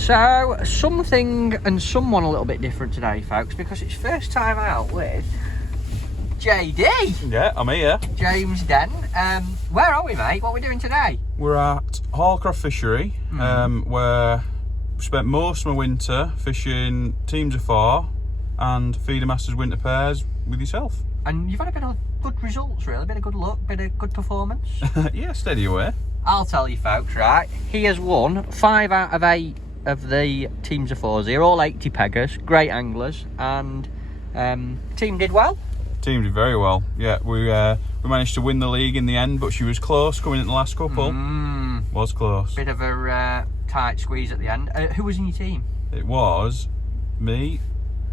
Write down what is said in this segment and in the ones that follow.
So, something and someone a little bit different today, folks, because it's first time out with JD. Yeah, I'm here. James Dent. Where are we, mate? What are we doing today? We're at Hallcroft Fishery, where we spent most of my winter fishing teams of 4 and feeder masters winter pairs with yourself. And you've had a bit of good results, really. A bit of good luck, bit of good performance. Yeah, steady away. I'll tell you, folks, right? He has won 5 out of 8 of the teams of 4s here, all 80 peggers, great anglers, and team did well. Team did very well. Yeah, we managed to win the league in the end, but she was close coming in the last couple. Was close. Bit of a tight squeeze at the end. Who was in your team? It was me,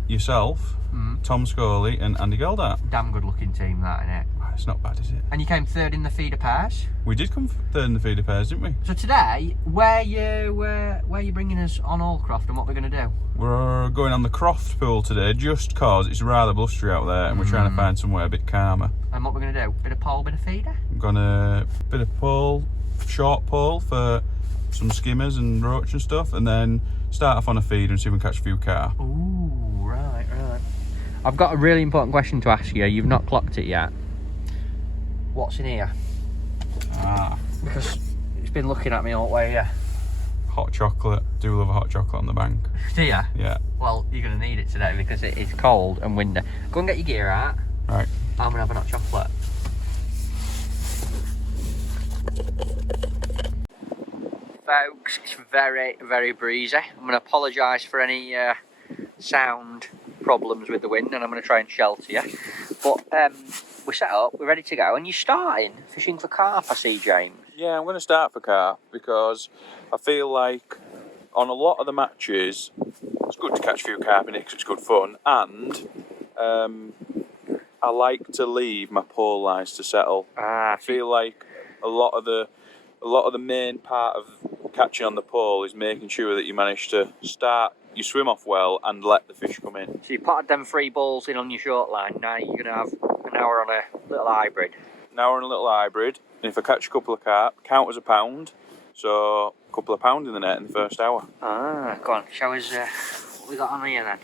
yourself, Tom Scully and Andy Geldart. Damn good looking team, that, innit? It's not bad, is it? And you came 3rd in the feeder pairs. We did come 3rd in the feeder pairs, didn't we? So today, where you bringing us on Hallcroft and what we're going to do? We're going on the Croft pool today, just cause it's rather blustery out there, and we're trying to find somewhere a bit calmer. And what we're going to do? Bit of pole, bit of feeder? I'm gonna bit of pole, short pole for some skimmers and roach and stuff, and then start off on a feeder and see if we can catch a few carp. Ooh, right. I've got a really important question to ask you. You've not clocked it yet. What's in here? Because it's been looking at me all the way here. Hot chocolate. Do love a hot chocolate on the bank. Do you? Yeah. Well, you're going to need it today because it is cold and windy. Go and get your gear out. Right. I'm going to have a hot chocolate. Folks, it's very, very breezy. I'm going to apologise for any sound problems with the wind, and I'm going to try and shelter you. But we're set up, we're ready to go, and you're starting fishing for carp, I see, James. Yeah, I'm going to start for carp because I feel like on a lot of the matches it's good to catch a few carp in it because it's good fun, and I like to leave my pole lines to settle. I feel like a lot of the main part of catching on the pole is making sure that you manage to start you swim off well and let the fish come in. So you potted them 3 balls in on your short line. Now you're going to have an hour on a little hybrid. An hour on a little hybrid, and if I catch a couple of carp, count as a pound. So a couple of pounds in the net in the first hour. Go on, show us what we got on here then.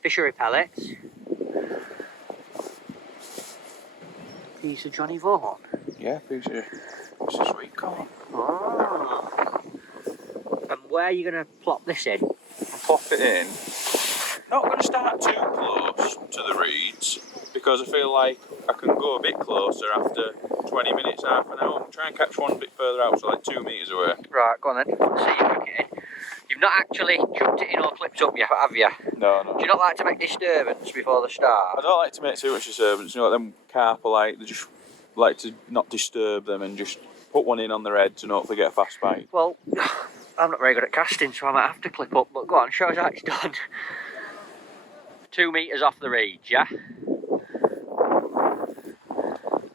Fishery pellets. Piece of Johnny Vaughan. Yeah, piece of sweet corn. And where are you going to plop this in? Pop it in. Not going to start too close to the reeds because I feel like I can go a bit closer after 20 minutes, half an hour. Try and catch one a bit further out, so like 2 metres away. Right, go on then. Let's see you chuck it in. You've not actually chucked it in or clipped up yet, have you? No. Do you not like to make disturbance before the start? I don't like to make too much disturbance. You know what them carp are like? They just like to not disturb them and just put one in on their heads and hopefully get a fast bite. Well, I'm not very good at casting, so I might have to clip up, but go on, show us how it's done. 2 metres off the reeds, yeah?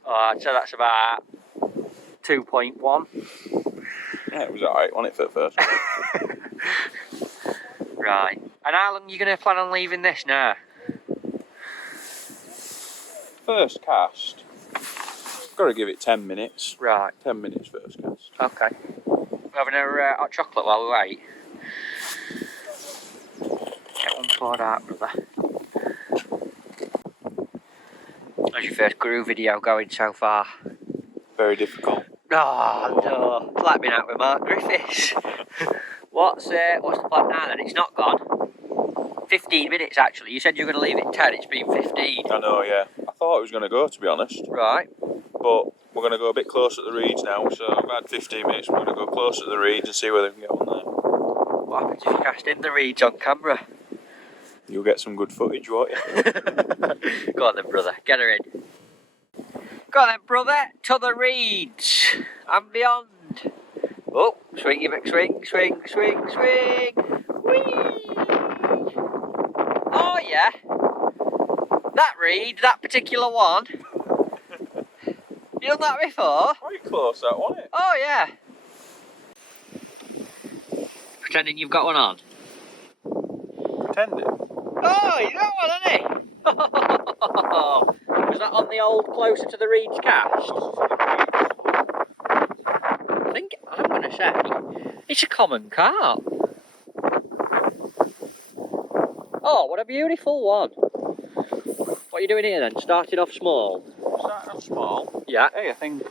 Oh, I'd say that's about 2.1. Yeah, it was alright, wasn't it, for the first one? Right. And how long are you going to plan on leaving this now? First cast, got to give it 10 minutes. Right. 10 minutes first cast. Okay. We're having a hot chocolate while we wait. Get one poured out, brother. How's your first guru video going so far? Very difficult. Oh no, it's like being out with Mark Griffiths. What's the plan now then? It's not gone. 15 minutes actually. You said you were going to leave it 10, it's been 15. I know, yeah. I thought it was going to go, to be honest. Right. But we're going to go a bit closer to the reeds now, so I've had 15 minutes. We're going to go closer to the reeds and see whether we can get one there. What happens if you cast in the reeds on camera? You'll get some good footage, won't you? Go on then, brother. Get her in. Go on then, brother. To the reeds and beyond. Oh, swing, swing, swing, swing, swing. Whee! Oh, yeah. That reed, that particular one. You done that before? Quite close, that, wasn't it? Oh, yeah. Pretending you've got one on. Pretending? Oh, you got one, hasn't he? Was that on the old closer to the reeds cast? I think I'm going to say it's a common carp. Oh, what a beautiful one. What are you doing here then? Starting off small? Starting off small. Yeah. Hey, I think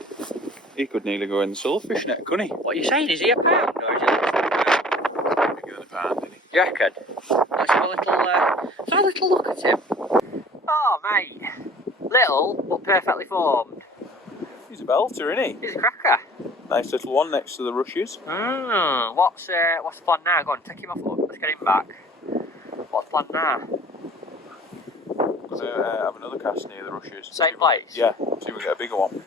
he could nearly go in the silverfish net, couldn't he? What are you saying? Is he a pound or is he less than a pound? Bigger than a pound, isn't he? Do you reckon? Let's have a little look at him. Oh, mate. Little, but perfectly formed. He's a belter, isn't he? He's a cracker. Nice little one next to the rushes. What's the plan now? Go on, take him off. Let's get him back. What's the plan now? Have another cast near the rushes. Same place? Yeah, see if we can get a bigger one.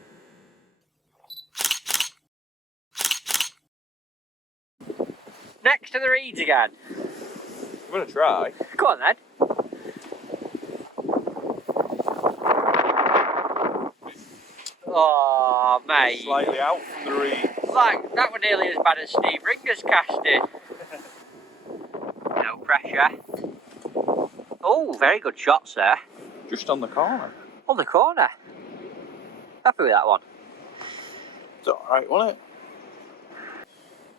Next to the reeds again. I'm going to try. Go on then. Oh, mate. Slightly out from the reed. Like, that was nearly as bad as Steve Ringer's casting. No pressure. Oh, very good shots there. Just on the corner. On the corner. Happy with that one. It's alright, wasn't it?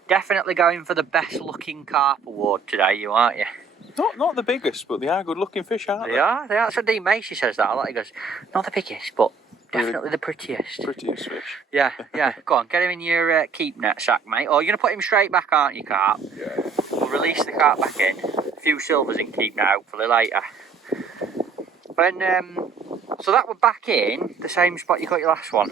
Definitely going for the best looking carp award today, you aren't you? Not the biggest, but they are good looking fish, aren't they? They are. That's what Dean Macy says that. I like. He goes, not the biggest, but definitely the prettiest. Prettiest fish. Yeah. Go on, get him in your keep net sack, mate. Or you're going to put him straight back, aren't you, Carp? Yeah. We'll release the carp back in. A few silvers in keep net, hopefully, later. So that were back in the same spot you got your last one.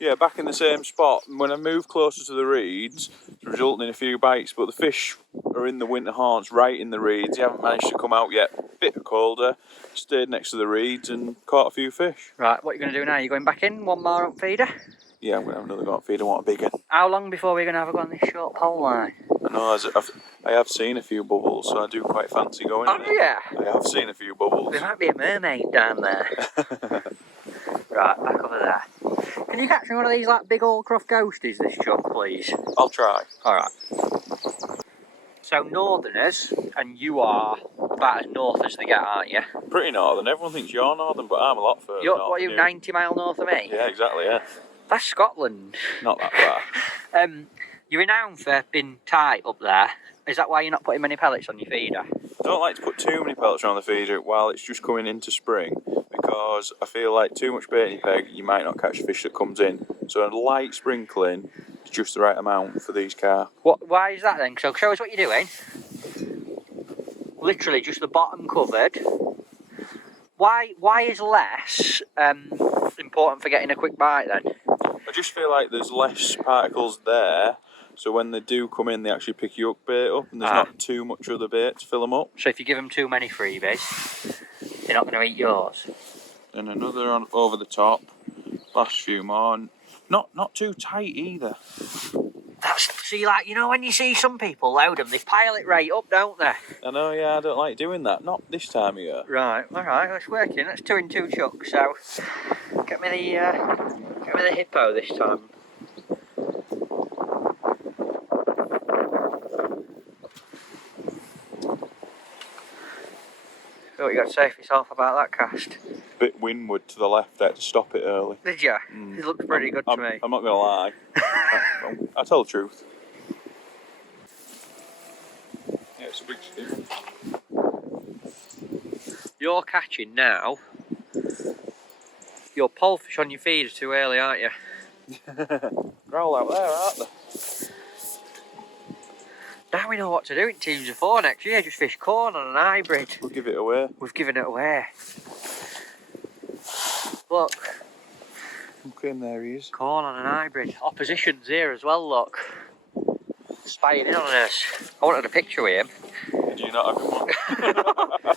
Yeah, back in the same spot. When I moved closer to the reeds, it's resulting in a few bites, but the fish are in the winter haunts right in the reeds. They haven't managed to come out yet. Bit colder, stayed next to the reeds and caught a few fish. Right, what are you going to do now? You're going back in? One more up feeder? Yeah, I'm going to have another go at feed. I want a big one. How long before we're going to have a go on this short pole line? I know, I have seen a few bubbles, so I do quite fancy going Oh, in it. yeah? I have seen a few bubbles. There might be a mermaid down there. Right, back over there. Can you catch me one of these like big Hallcroft ghosties this chuck, please? I'll try. Alright. So northerners, and you are about as north as they get, aren't you? Pretty northern. Everyone thinks you're northern, but I'm a lot further north. What are you, than 90 mile north of me? Yeah, exactly, yeah. That's Scotland. Not that far. You're renowned for being tight up there. Is that why you're not putting many pellets on your feeder? I don't like to put too many pellets around the feeder while it's just coming into spring, because I feel like too much bait in your peg, you might not catch a fish that comes in. So a light sprinkling is just the right amount for these carp. Why is that then? So show us what you're doing. Literally just the bottom covered. Why is less important for getting a quick bite then? I just feel like there's less particles there, so when they do come in, they actually pick your bait up, and there's not too much other bait to fill them up. So if you give them too many freebies, they're not going to eat yours. And another on over the top. Last few more. Not too tight either. See, like, you know when you see some people load them, they pile it right up, don't they? I know, yeah, I don't like doing that. Not this time of year. Right, alright, it's working. That's 2 in 2 chucks, so get me the hippo this time. What you got to say for yourself about that cast? Bit windward to the left, I had to stop it early. Did you? It looks pretty good to me. I'm not going to lie. I tell the truth. Yeah, it's a big steer. You're catching now. Your polefish on your feed are too early, aren't you? They're all out there, aren't they? Now we know what to do in teams of 4 next year. Just fish corn on an hybrid. We'll give it away. We've given it away. Look. Okay, and there he is. Corn on an hybrid. Opposition's here as well, look. Spying in on us. I wanted a picture with him. Did you not have him one?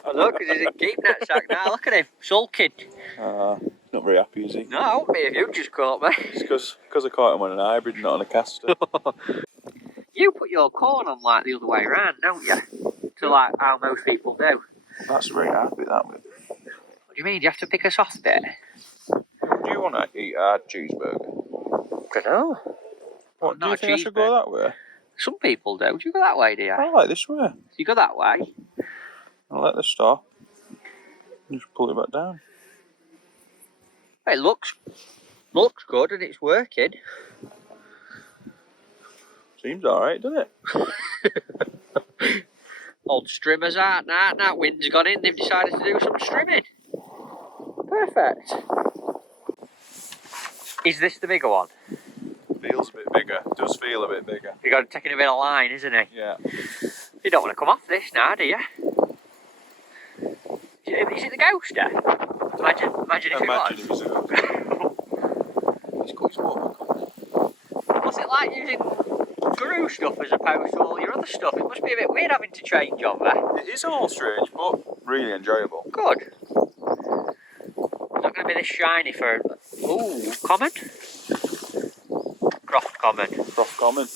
Oh, look, because he's in keep net sack now. Look at him, sulking. Not very happy, is he? No, I wouldn't be if you just caught me. It's because I caught him on an hybrid, not on a caster. You put your corn on like the other way around, don't you? To like how most people do. That's very happy, that bit. What do you mean? Do you have to pick a soft bit? Do you want to eat a hard cheeseburger? I don't know. What, do Not you a think I should go that way? Some people do. Do you go that way, do you? I like this way. You go that way? I'll let this stop. Just pull it back down. It looks good and it's working. Seems alright, doesn't it? Old strimmers aren't that? That wind's gone in, they've decided to do some strimming. Perfect. Is this the bigger one? Feels a bit bigger. Does feel a bit bigger. You got him taking a bit of line, isn't he? Yeah. You don't want to come off this now, do you? Is it the ghoster? Imagine if it was. If it's a ghost. He's got his water. What's it like using screw stuff as opposed to all your other stuff? It must be a bit weird having to change on there. It is all strange, but really enjoyable. Good. It's not going to be this shiny for... Ooh, common? Croft common. Croft common.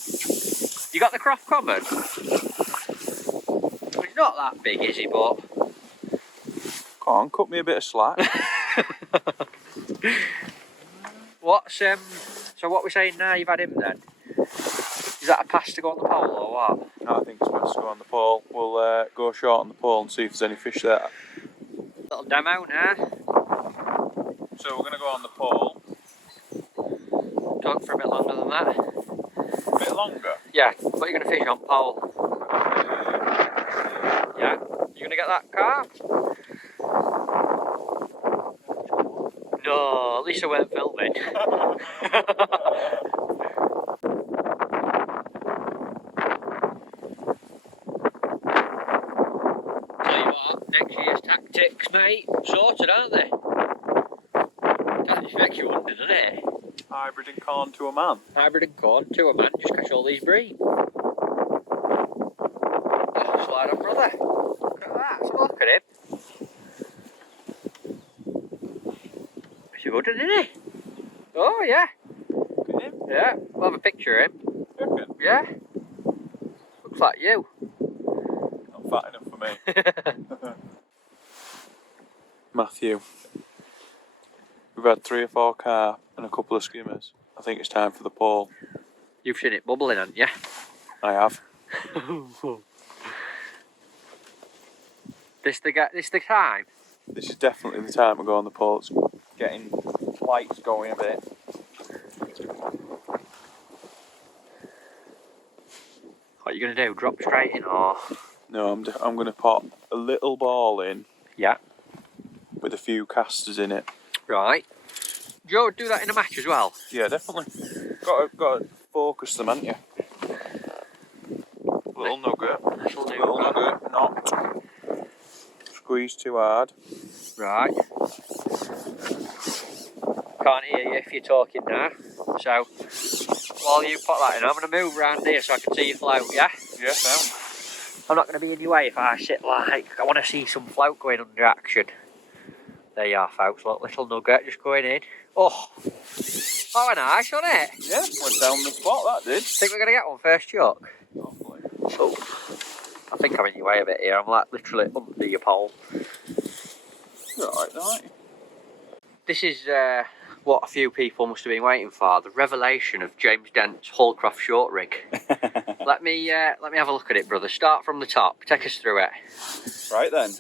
You got the Croft common? It's not that big, is he, but... Come on, cut me a bit of slack. What's, so what we're saying now, you've had him then? Is that a pass to go on the pole or what? No, I think it's best to go on the pole. We'll go short on the pole and see if there's any fish there. Little demo now. So we're going to go on the pole. Talk for a bit longer than that. A bit longer? Yeah, what are you going to fish on pole? Yeah, you going to get that carp? No, at least I weren't filming. Tell you what, next year's tactics, mate, sorted, aren't they? That just makes you wonder, doesn't it? Hybriding corn to a man. Hybrid and corn to a man, just catch all these bream. Oh, slide on, brother. Look at that, let's have a look at him. He's a good one, isn't he? Oh, yeah. Look at him. Yeah, we'll have a picture of him. You reckon? Yeah. Looks like you. Not fat enough for me. Matthew, we've had 3 or 4 carp and a couple of skimmers. I think it's time for the pole. You've seen it bubbling, haven't you? I have. This the time? This is definitely the time to go on the pole. It's getting lights going a bit. What are you going to do? Drop straight in or? No, I'm going to pop a little ball in. Yeah. With a few casters in it. Right. Joe, do that in a match as well? Yeah, definitely. Got to focus them, haven't you? Little nugget. Little nugget. Not squeeze too hard. Right. Can't hear you if you're talking now. So, while you put that in, I'm going to move around here so I can see you float, yeah? Yes, Sam. I'm not going to be in your way if I sit like... I want to see some float going under action. There you are, folks. Look, little nugget just going in. Oh! Oh, nice, wasn't it? Yeah, went down the spot, that did. Think we're going to get one first chuck? Hopefully. Oh. I think I'm in your way a bit here. I'm like literally under your pole. You're alright, aren't you? This is what a few people must have been waiting for. The revelation of James Dent's Hallcroft short rig. Let me have a look at it, brother. Start from the top. Take us through it. Right then.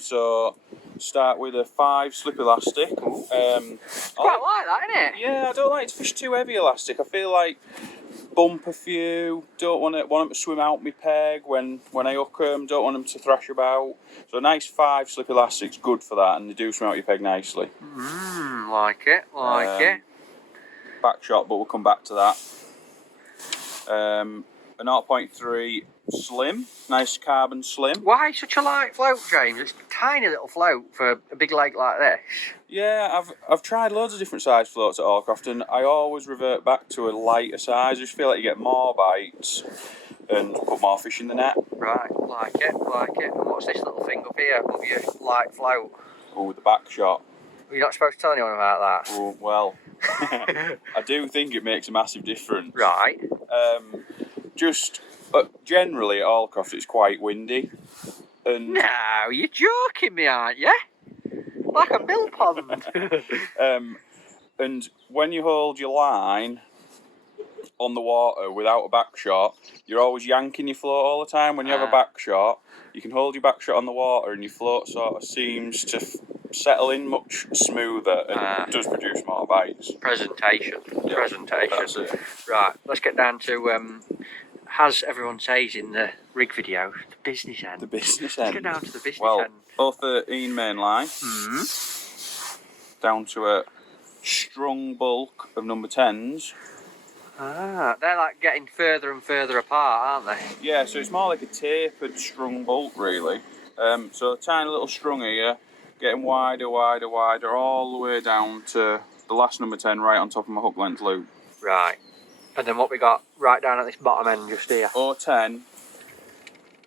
So start with a 5 slip elastic. Quite like that, isn't it? Yeah, I don't like to fish too heavy elastic. I feel like bump a few. Don't want them to swim out my peg when I hook them. Don't want them to thrash about. So a nice 5 slip elastic's good for that, and they do swim out your peg nicely. Like it. Back shot, but we'll come back to that. A 0.3 slim, nice carbon slim. Why such a light float, James? It's a tiny little float for a big lake like this. Yeah, I've tried loads of different size floats at Hallcroft, and I always revert back to a lighter size. I just feel like you get more bites and put more fish in the net. Right, like it. And what's this little thing up here above your light float? Oh, with the back shot. You're not supposed to tell anyone about that. Oh, well, I do think it makes a massive difference. Right. Generally at Hallcroft it's quite windy. And No, you're joking me, aren't you? Like a mill pond. and when you hold your line on the water without a back shot, you're always yanking your float all the time. When you have a back shot, you can hold your back shot on the water and your float sort of seems to settle in much smoother and does produce more bites. Presentation. Yeah, that's it. Right, let's get down to as everyone says in the rig video, the business end. The business Let's end. get down to the business Well, end. 013 main line. Down to a strung bulk of number 10s. Ah, they're like getting further and further apart, aren't they? Yeah, so it's more like a tapered strung bulk, really. So a tiny little strung here, getting wider, all the way down to the last number 10 right on top of my hook length loop. Right. And then what we got right down at this bottom end just here. 010,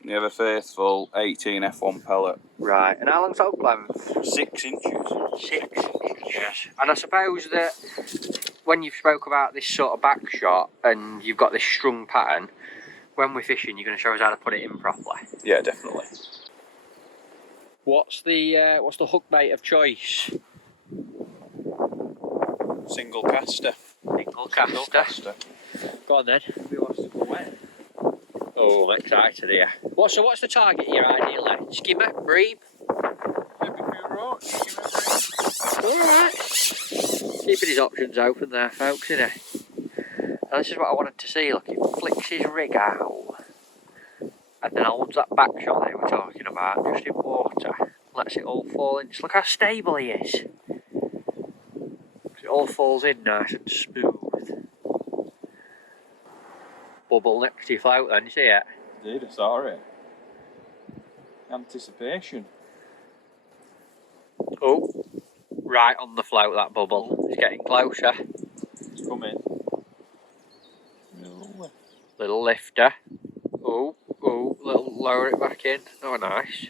the ever faithful 18 F1 pellet. Right. And how long's that hook length? 6 inches. 6 inches. And I suppose that when you've spoke about this sort of back shot and you've got this strung pattern, when we're fishing, you're going to show us how to put it in properly. Yeah, definitely. What's the hook bait of choice? Single caster. Single caster. Go on then. Oh, I'm excited here. So what's the target here ideally? Skimmer? Bream? Maybe a few roach, skimmer bream. Alright. Keeping his options open there, folks, isn't it? And this is what I wanted to see. Look, he flicks his rig out. And then holds that back shot that we were talking about, just in water. Lets it all fall in. Just look how stable he is. It all falls in nice and smooth. Bubble next to your float then, you see it? Indeed, I saw it. Anticipation. Oh, right on the float, that bubble. It's getting closer. It's coming. Little lifter. Oh, little lower it back in. Oh, nice.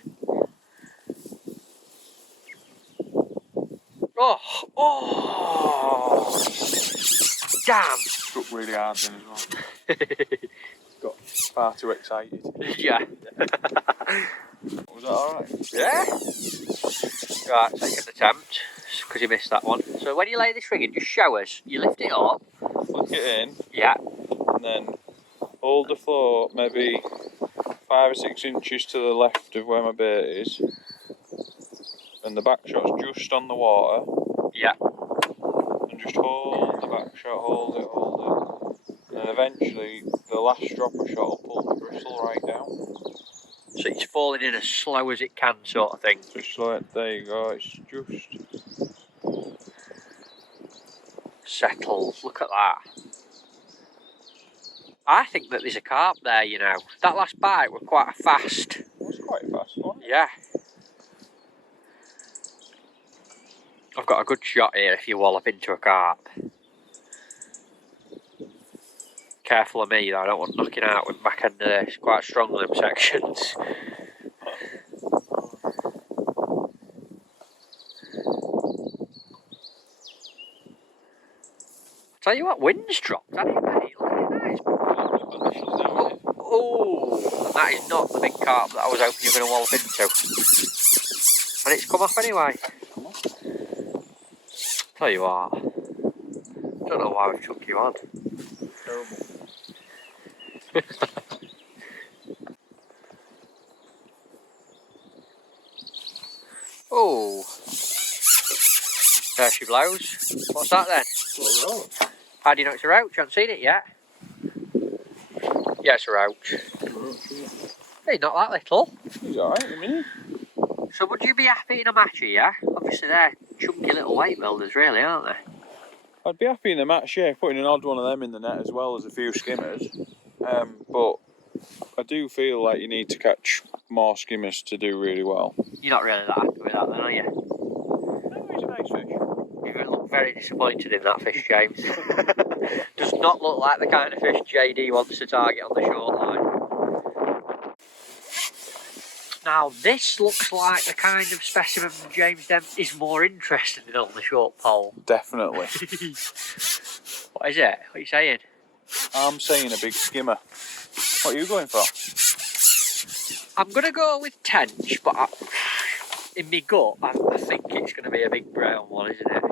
Oh! Damn! Struck really hard then as well. Got far too excited. Yeah. Was that alright? Yeah. Right, second attempt, because you missed that one. So when you lay this rig in, just show us. You lift it up. Flick it in. Yeah. And then hold the float maybe 5 or 6 inches to the left of where my bait is. And the back shot's just on the water. Yeah. And just hold the back shot, hold it. And then eventually the last dropper shot will pull the bristle right down. So it's falling in as slow as it can, sort of thing. Just like, there you go, it's just Settles. Look at that. I think that there's a carp there, you know. That last bite was quite fast. it was quite fast, wasn't it? Yeah. I've got a good shot here if you wallop into a carp. Careful of me though, I don't want knocking out with back end of this. Quite strong in them sections. Tell you what, wind's dropped, hasn't it, mate? Look at it there. Oh, and that is not the big carp that I was hoping you were going to wallop into. And it's come off anyway. Tell you what, don't know why we've chucked you on. Terrible. Oh, there she blows. What's that then? How do you know it's a roach? You haven't seen it yet. Yeah, it's a roach. Hey, not that little. He's alright, I mean. So would you be happy in a match here? Obviously they're chunky little weight builders really, aren't they? I'd be happy in the match, yeah, putting an odd one of them in the net as well as a few skimmers. But I do feel like you need to catch more skimmers to do really well. You're not really that happy with that then, are you? No, he's a nice fish. You look very disappointed in that fish, James. Does not look like the kind of fish JD wants to target on the short line. Now this looks like the kind of specimen James Dent is more interested in on the short pole. Definitely. What is it? What are you saying? I'm saying a big skimmer. What are you going for? I'm going to go with tench, but in my gut, I think it's going to be a big brown one, isn't it?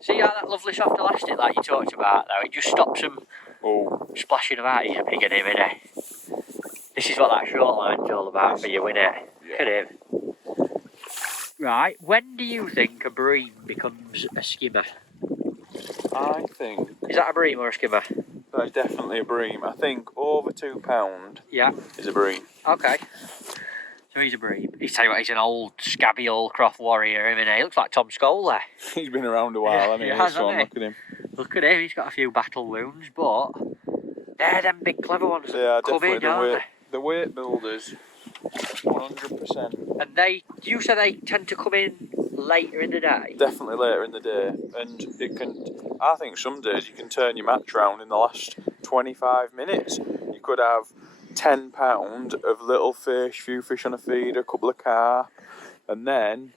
See how that lovely soft elastic like you talked about though, it just stops them splashing about. He's a big one, isn't he? This is what that short line's all about for you, isn't it? Look at him. Right, when do you think a bream becomes a skimmer? I think... Is that a bream or a skimmer? That is definitely a bream. I think over £2 Yeah. is a bream. Okay. So he's a bream. He's tell you what, he's an old scabby Hallcroft warrior, isn't he? He looks like Tom Scola. He's been around a while, hasn't he? Has, hasn't he? Look at him. Look at him, he's got a few battle wounds, but they're them big clever ones. They are come definitely in, aren't the weight builders. 100%. And you said they tend to come in later in the day? Definitely later in the day. And it can, I think some days you can turn your match round in the last 25 minutes. You could have £10 of little fish, few fish on a feeder, a couple of carp, and then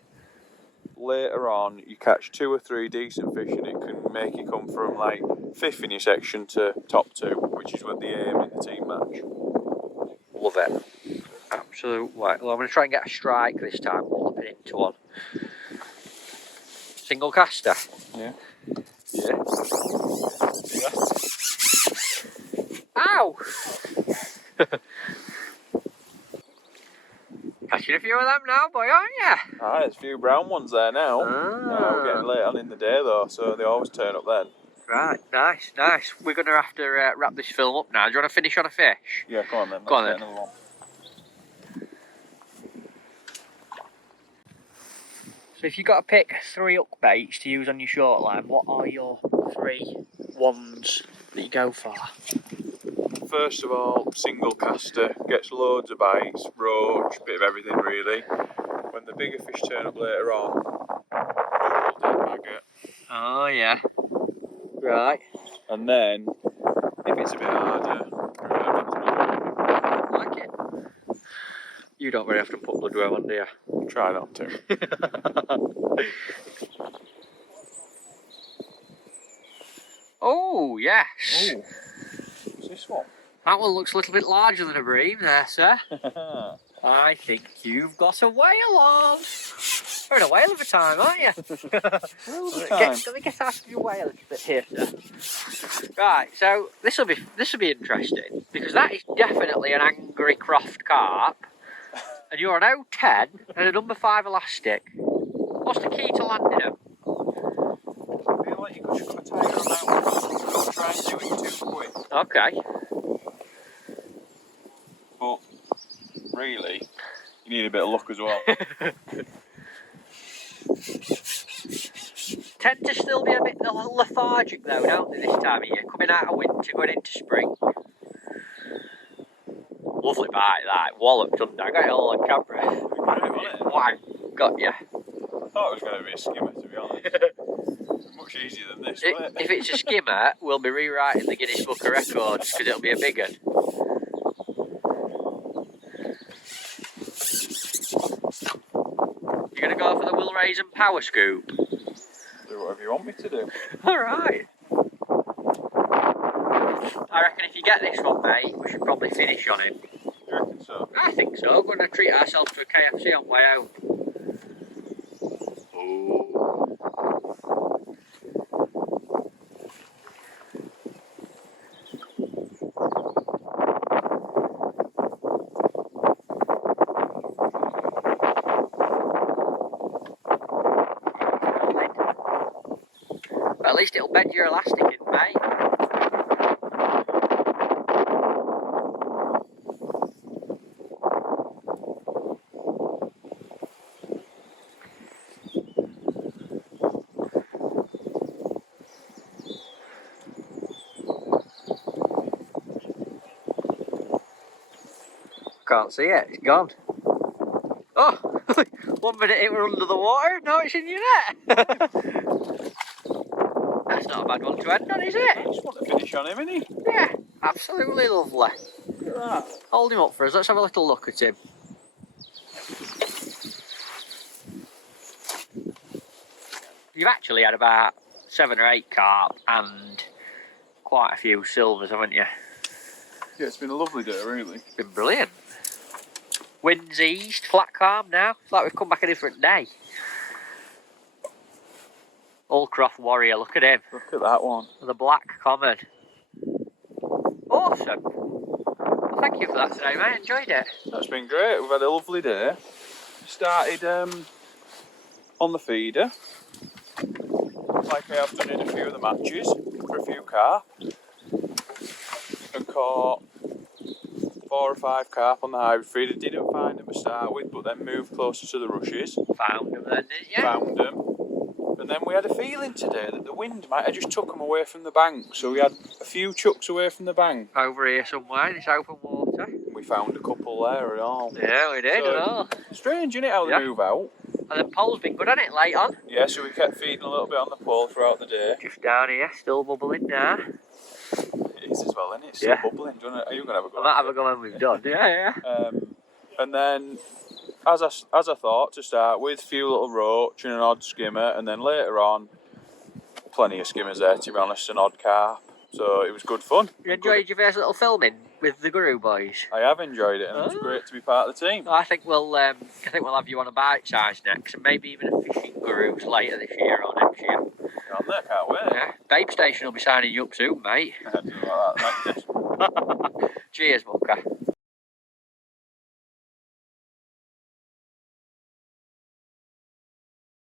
later on you catch 2 or 3 decent fish and it can make you come from like 5th in your section to top 2, which is what the aim in the team match. Love it. Absolute right. Well, I'm going to try and get a strike this time, wallop it into one. Single caster? Yeah. Yeah. Ow! Catching a few of them now, boy, aren't you? Ah, there's a few brown ones there now. We're getting late on in the day though, so they always turn up then. Right, nice, nice. We're going to have to wrap this film up now. Do you want to finish on a fish? Yeah, come on then. Go on Let's then. get another one. So if you've got to pick 3 hook baits to use on your short line, what are your 3 ones that you go for? First of all, single caster, gets loads of bites, roach, bit of everything really. When the bigger fish turn up later on, double dead maggot. Oh yeah. Right. And then, if it's a bit harder, Like it. You don't very often put bloodworm on, do you? try not to. Oh yes. Ooh. What's this one? That one looks a little bit larger than a bream there, sir. I think you've got a whale on. You're in a whale of a time, aren't you? Let me get out of your whale a little bit here, sir. Right, so this will be interesting because that is definitely an angry croft carp, and you're an 010 and a number 5 elastic. What's the key to landing them? I feel like you just got to tighten them out. Don't try and do it too quick. Okay. But really, you need a bit of luck as well. Tend to still be a bit lethargic though, don't they, this time of year? Coming out of winter, going into spring. Lovely bite that, walloped under. I got it all on camera. Wang, got you. I thought it was going to be a skimmer, to be honest. Much easier than this, wasn't it? If it's a skimmer, we'll be rewriting the Guinness Book of Records because it'll be a big one. You're going to go for the Will Raisin Power Scoop? Do whatever you want me to do. Alright. I reckon if you get this one, mate, we should probably finish on him. Do you reckon so? I think so. We're going to treat ourselves to a KFC on way out. At least it'll bend your elastic in, mate. Can't see it, it's gone. Oh, 1 minute it were under the water, now it's in your net. That's not a bad one to end on, is I it? just want to finish on him, innit? Yeah, absolutely lovely. Look at that. Hold him up for us, let's have a little look at him. You've actually had about 7 or 8 carp and quite a few silvers, haven't you? Yeah, it's been a lovely day, really. It's been brilliant. Winds east, flat calm now. It's like we've come back a different day. Hallcroft warrior, look at him. Look at that one. The black common. Awesome. Well, thank you for that today, mate. Enjoyed it. That's been great. We've had a lovely day. Started on the feeder, like I have done in a few of the matches, for a few carp. and caught 4 or 5 carp on the hybrid feed. I didn't find them to start with, but then moved closer to the rushes. Found them then, didn't you? Found them. And then we had a feeling today that the wind might have just took them away from the bank. So we had a few chucks away from the bank. Over here somewhere, this open water. We found a couple there and all. Yeah, we did, So, and all. Strange, isn't it, how they move out? And the pole's been good, hasn't it, late on? Yeah, so we kept feeding a little bit on the pole throughout the day. Just down here, still bubbling now. It is as well, isn't it? It's still bubbling. Do you wanna, are you going to have a go? I might have a go when we've done. Yeah. And then, as I thought, to start with, few little roach and an odd skimmer, and then later on, plenty of skimmers there, to be honest, an odd carp. So it was good fun. You enjoyed your first little filming with the Guru boys? I have enjoyed it, and it was great to be part of the team. I think we'll have you on a bite size next, and maybe even a fishing Gurus later this year or next year. On there, can't wait. Yeah. Babe Station will be signing you up soon, mate. Cheers, Mucker.